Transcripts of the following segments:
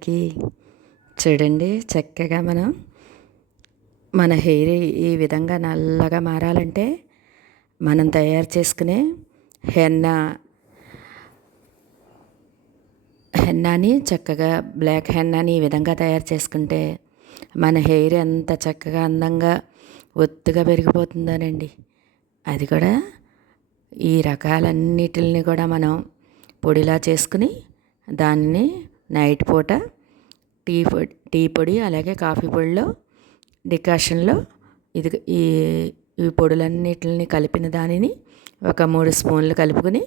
అందరికీ చూడండి చక్కగా మనం మన హెయిర్ ఈ విధంగా నల్లగా మారాలంటే మనం తయారు చేసుకునే హెన్నా హెన్నాని చక్కగా బ్లాక్ హెన్నాని ఈ విధంగా తయారు చేసుకుంటే మన హెయిర్ ఎంత చక్కగా అందంగా ఒత్తుగా పెరిగిపోతుందోనండి. అది కూడా ఈ రకాలన్నిటిని కూడా మనం పొడిలా చేసుకుని దానిని నైట్ పూట టీ పొడి టీ పొడి అలాగే కాఫీ పొడిలో డికాషన్లో ఇది ఈ ఈ పొడులన్నిటిని కలిపిన దానిని ఒక మూడు స్పూన్లు కలుపుకొని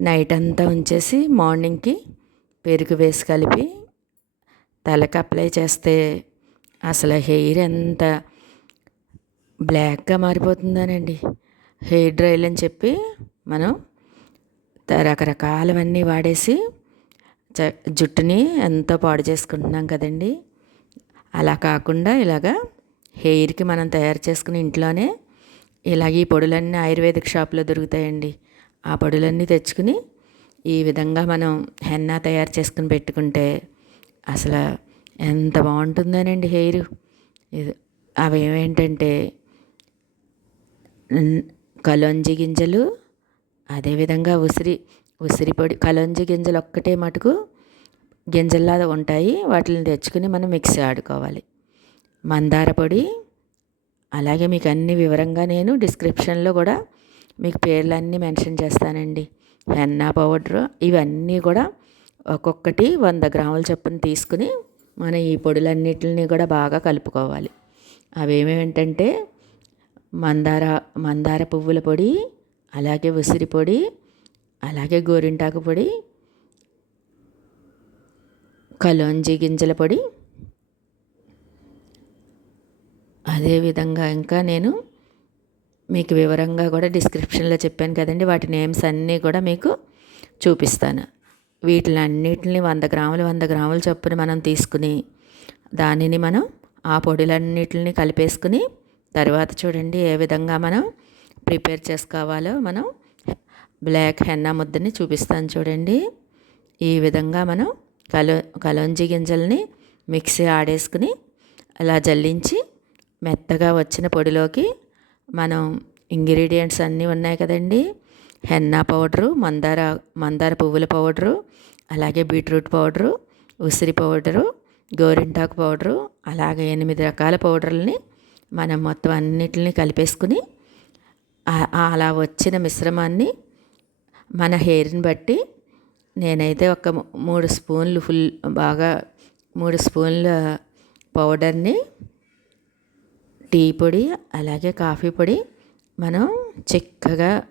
నైట్ అంతా ఉంచేసి మార్నింగ్కి పెరుగు వేసి కలిపి తలకి అప్లై చేస్తే అసలు హెయిర్ ఎంత బ్లాక్గా మారిపోతుందానండి. హెయిర్ డ్రైల్ అని చెప్పి మనం రకరకాలవన్నీ వాడేసి జుట్టుని ఎంతో పాడు చేసుకుంటున్నాం కదండి. అలా కాకుండా ఇలాగా హెయిర్కి మనం తయారు చేసుకుని ఇంట్లోనే ఇలాగ ఈ పొడులన్నీ ఆయుర్వేదిక్ షాప్లో దొరుకుతాయండి. ఆ పొడులన్నీ తెచ్చుకుని ఈ విధంగా మనం హెన్నా తయారు చేసుకుని పెట్టుకుంటే అసలు ఎంత బాగుంటుందోనండి హెయిర్. ఇది అవి ఏమేంటంటే కలోంజి గింజలు అదేవిధంగా ఉసిరి ఉసిరి పొడి కలంజి గింజలు ఒక్కటే మటుకు గింజల్లాగా ఉంటాయి. వాటిని తెచ్చుకుని మనం మిక్సీ ఆడుకోవాలి. మందార పొడి అలాగే మీకు అన్ని వివరంగా నేను డిస్క్రిప్షన్లో కూడా మీకు పేర్లన్నీ మెన్షన్ చేస్తానండి. హెన్నా పౌడర్ ఇవన్నీ కూడా ఒక్కొక్కటి వంద గ్రాముల చొప్పున తీసుకుని మనం ఈ పొడులన్నిటిని కూడా బాగా కలుపుకోవాలి. అవేమేమిటంటే మందార మందార పువ్వుల పొడి అలాగే ఉసిరి పొడి అలాగే గోరింటాకు పొడి కలోంజి గింజల పొడి. అదేవిధంగా ఇంకా నేను మీకు వివరంగా కూడా డిస్క్రిప్షన్లో చెప్పాను కదండి వాటి నేమ్స్ అన్నీ కూడా మీకు చూపిస్తాను. వీటిలన్నిటిని వంద గ్రాములు వంద గ్రాముల చొప్పున మనం తీసుకుని దానిని మనం ఆ పొడులన్నిటిని కలిపేసుకుని తర్వాత చూడండి ఏ విధంగా మనం ప్రిపేర్ చేసుకోవాలో మనం బ్లాక్ హెన్నా ముద్దని చూపిస్తాను చూడండి. ఈ విధంగా మనం కలో కలోంజి గింజల్ని మిక్సీ ఆడేసుకుని అలా జల్లించి మెత్తగా వచ్చిన పొడిలోకి మనం ఇంగ్రీడియంట్స్ అన్నీ ఉన్నాయి కదండి. హెన్నా పౌడరు మందార మందార పువ్వుల పౌడరు అలాగే బీట్రూట్ పౌడరు ఉసిరి పౌడరు గోరింటాకు పౌడరు అలాగే ఎనిమిది రకాల పౌడర్లని మనం మొత్తం అన్నిటిని కలిపేసుకుని అలా వచ్చిన మిశ్రమాన్ని మన హెయిర్ని బట్టి నేనైతే ఒక మూడు స్పూన్లు ఫుల్ బాగా మూడు స్పూన్ల పౌడర్ని టీ పొడి అలాగే కాఫీ పొడి మనం చిక్కగా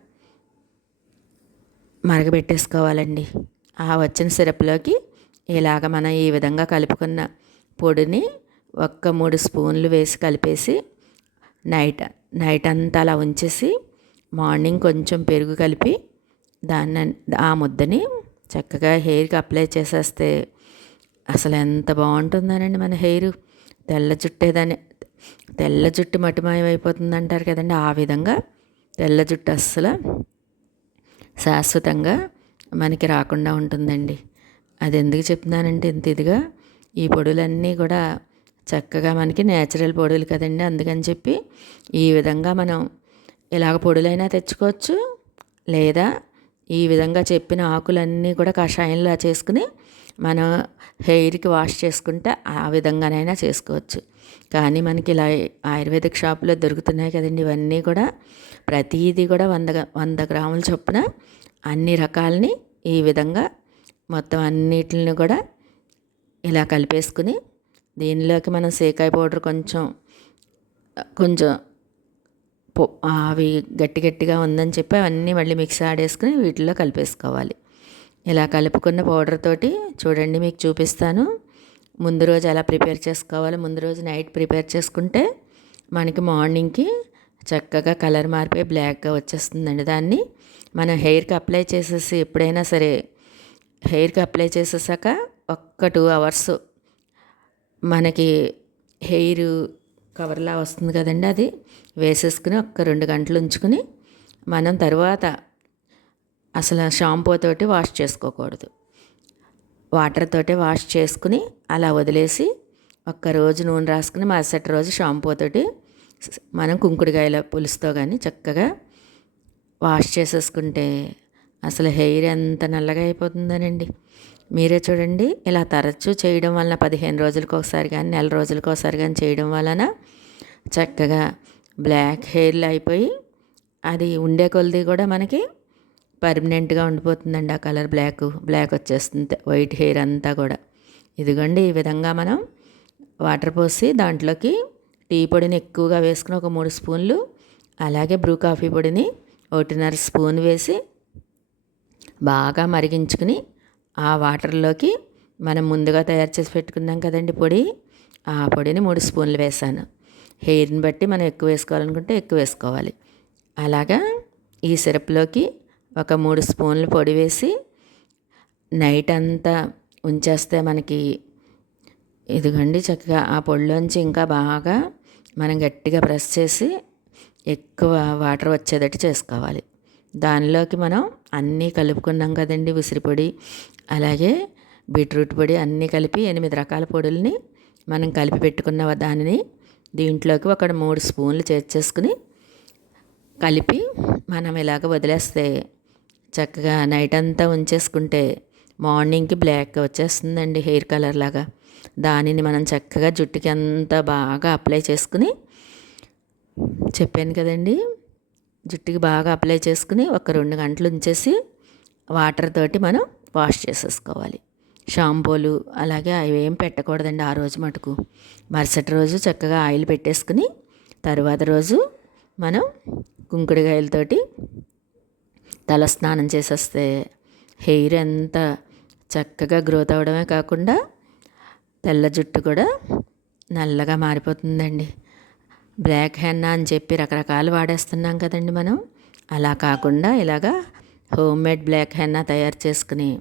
మరగబెట్టేసుకోవాలండి. ఆ వచ్చిన సిరప్లోకి ఇలాగ మనం ఈ విధంగా కలుపుకున్న పొడిని ఒక్క మూడు స్పూన్లు వేసి కలిపేసి నైట్ నైట్ అంతా అలా ఉంచేసి మార్నింగ్ కొంచెం పెరుగు కలిపి దాన్ని ఆ ముద్దని చక్కగా హెయిర్కి అప్లై చేసేస్తే అసలు ఎంత బాగుంటుందనండి మన హెయిర్. తెల్ల జుట్టేదాన్ని తెల్ల జుట్టు మటిమాయం అంటారు కదండి. ఆ విధంగా తెల్ల జుట్టు అస్సలు శాశ్వతంగా మనకి రాకుండా ఉంటుందండి. అది ఎందుకు చెప్తున్నానంటే ఇంత ఇదిగా ఈ పొడులన్నీ కూడా చక్కగా మనకి నేచురల్ పొడులు కదండి. అందుకని చెప్పి ఈ విధంగా మనం ఇలాగ పొడులైనా తెచ్చుకోవచ్చు లేదా ఈ విధంగా చెప్పిన ఆకులన్నీ కూడా కషాయంలా చేసుకుని మనం హెయిర్కి వాష్ చేసుకుంటే ఆ విధంగానైనా చేసుకోవచ్చు. కానీ మనకి ఇలా ఆయుర్వేదిక్ షాపులో దొరుకుతున్నాయి కదండి ఇవన్నీ కూడా. ప్రతీది కూడా వంద వంద గ్రాముల చొప్పున అన్ని రకాలని ఈ విధంగా మొత్తం అన్నిటిని కూడా ఇలా కలిపేసుకుని దీనిలోకి మనం సీకాయ పౌడర్ కొంచెం కొంచెం అవి గట్టి గట్టిగా ఉందని చెప్పి అవన్నీ మళ్ళీ మిక్స్ ఆడేసుకుని వీటిలో కలిపేసుకోవాలి. ఇలా కలుపుకున్న పౌడర్ తోటి చూడండి మీకు చూపిస్తాను. ముందు రోజు ఎలా ప్రిపేర్ చేసుకోవాలి ముందు రోజు నైట్ ప్రిపేర్ చేసుకుంటే మనకి మార్నింగ్కి చక్కగా కలర్ మారిపోయి బ్లాక్గా వచ్చేస్తుందండి. దాన్ని మనం హెయిర్కి అప్లై చేసేసి ఎప్పుడైనా సరే హెయిర్కి అప్లై చేసేసాక ఒక్క టూ అవర్స్ మనకి హెయిర్ కవర్లా వస్తుంది కదండి అది. వేసేసుకుని ఒక్క రెండు గంటలు ఉంచుకుని మనం తర్వాత అసలు షాంపూ తోటి వాష్ చేసుకోకూడదు. వాటర్ తోటే వాష్ చేసుకుని అలా వదిలేసి ఒక్కరోజు నూనె రాసుకుని మరుసటి రోజు షాంపూ తోటి మనం కుంకుడుకాయల పులుసుతో కానీ చక్కగా వాష్ చేసేసుకుంటే అసలు హెయిర్ ఎంత నల్లగా అయిపోతుందనండి. మీరే చూడండి. ఇలా తరచూ చేయడం వలన పదిహేను రోజులకు ఒకసారి కానీ నెల రోజులకు ఒకసారి కానీ చేయడం వలన చక్కగా బ్లాక్ హెయిర్లు అయిపోయి అది ఉండే కొలది కూడా మనకి పర్మనెంట్గా ఉండిపోతుందండి. ఆ కలర్ బ్లాక్ బ్లాక్ వచ్చేస్తుంది. వైట్ హెయిర్ అంతా కూడా. ఇదిగోండి ఈ విధంగా మనం వాటర్ పోసి దాంట్లోకి టీ పొడిని ఎక్కువగా వేసుకుని ఒక మూడు స్పూన్లు అలాగే బ్రూ కాఫీ పొడిని ఒకటిన్నర స్పూన్ వేసి బాగా మరిగించుకుని ఆ వాటర్లోకి మనం ముందుగా తయారు చేసి పెట్టుకున్నాం కదండి పొడి. ఆ పొడిని మూడు స్పూన్లు వేసాను. హెయిర్ని బట్టి మనం ఎక్కువ వేసుకోవాలనుకుంటే ఎక్కువ వేసుకోవాలి. అలాగా ఈ సిరప్లోకి ఒక మూడు స్పూన్లు పొడి వేసి నైట్ అంతా ఉంచేస్తే మనకి ఇదిగండి చక్కగా ఆ పొడిలోంచి ఇంకా బాగా మనం గట్టిగా ప్రెస్ చేసి ఎక్కువ వాటర్ వచ్చేటట్టు చేసుకోవాలి. దానిలోకి మనం అన్నీ కలుపుకున్నాం కదండి ఉసిరిపొడి. అలాగే బీట్రూట్ పొడి అన్నీ కలిపి ఎనిమిది రకాల పొడుల్ని మనం కలిపి పెట్టుకున్న దానిని దీంట్లోకి ఒక మూడు స్పూన్లు చేర్చేసుకుని కలిపి మనం ఇలాగ వదిలేస్తే చక్కగా నైట్ అంతా ఉంచేసుకుంటే మార్నింగ్కి బ్లాక్ వచ్చేస్తుందండి హెయిర్ కలర్ లాగా. దానిని మనం చక్కగా జుట్టుకి అంతా బాగా అప్లై చేసుకుని చెప్పాను కదండి. జుట్టుకి బాగా అప్లై చేసుకుని ఒక రెండు గంటలు ఉంచేసి వాటర్ తోటి మనం వాష్ చేసేసుకోవాలి. షాంపూలు అలాగే అవి ఏం పెట్టకూడదండి ఆ రోజు మటుకు. మరుసటి రోజు చక్కగా ఆయిల్ పెట్టేసుకుని తర్వాత రోజు మనం కుంకుడుకాయలతోటి తల స్నానం చేసేస్తే హెయిర్ ఎంత చక్కగా గ్రోత్ అవడమే కాకుండా తెల్ల జుట్టు కూడా నల్లగా మారిపోతుందండి. బ్లాక్ హెన్నా అని చెప్పి రకరకాలు వాడేస్తున్నాం కదండి మనం. అలా కాకుండా ఇలాగా హోమ్ మేడ్ బ్లాక్ హెన్నా తయారు చేసుకుని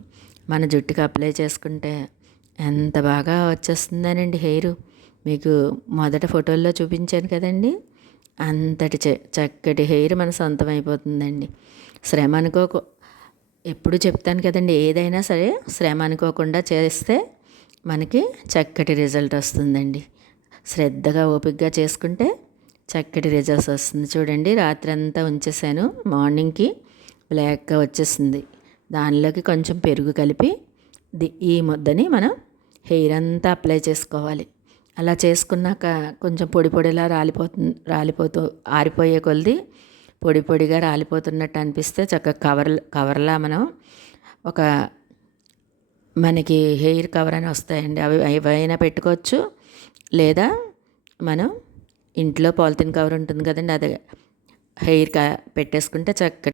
మన జుట్టుకి అప్లై చేసుకుంటే ఎంత బాగా వచ్చేస్తుందనండి హెయిర్. మీకు మొదట ఫోటోల్లో చూపించాను కదండి. అంతటి చక్కటి హెయిర్ మన సొంతం అయిపోతుందండి. శ్రమ అనుకో ఎప్పుడు చెప్తాను కదండి ఏదైనా సరే శ్రమ అనుకోకుండా చేస్తే మనకి చక్కటి రిజల్ట్ వస్తుందండి. శ్రద్ధగా ఓపికగా చేసుకుంటే చక్కటి రిజల్ట్స్ వస్తుంది. చూడండి రాత్రి అంతా ఉంచేసాను మార్నింగ్కి బ్లాక్గా వచ్చేసింది. దానిలోకి కొంచెం పెరుగు కలిపి ఈ ముద్దని మనం హెయిర్ అంతా అప్లై చేసుకోవాలి. అలా చేసుకున్నాక కొంచెం పొడి పొడిలా రాలిపోతుంది రాలిపోతూ ఆరిపోయే కొలది పొడి పొడిగా రాలిపోతున్నట్టు అనిపిస్తే చక్కగా కవర్ కవర్లా మనం ఒక మనకి హెయిర్ కవర్ అని వస్తాయండి. అవి ఏవైనా పెట్టుకోవచ్చు. లేదా మనం ఇంట్లో పాలిథిన్ కవర్ ఉంటుంది కదండి అది హెయిర్ పెట్టేసుకుంటే చక్క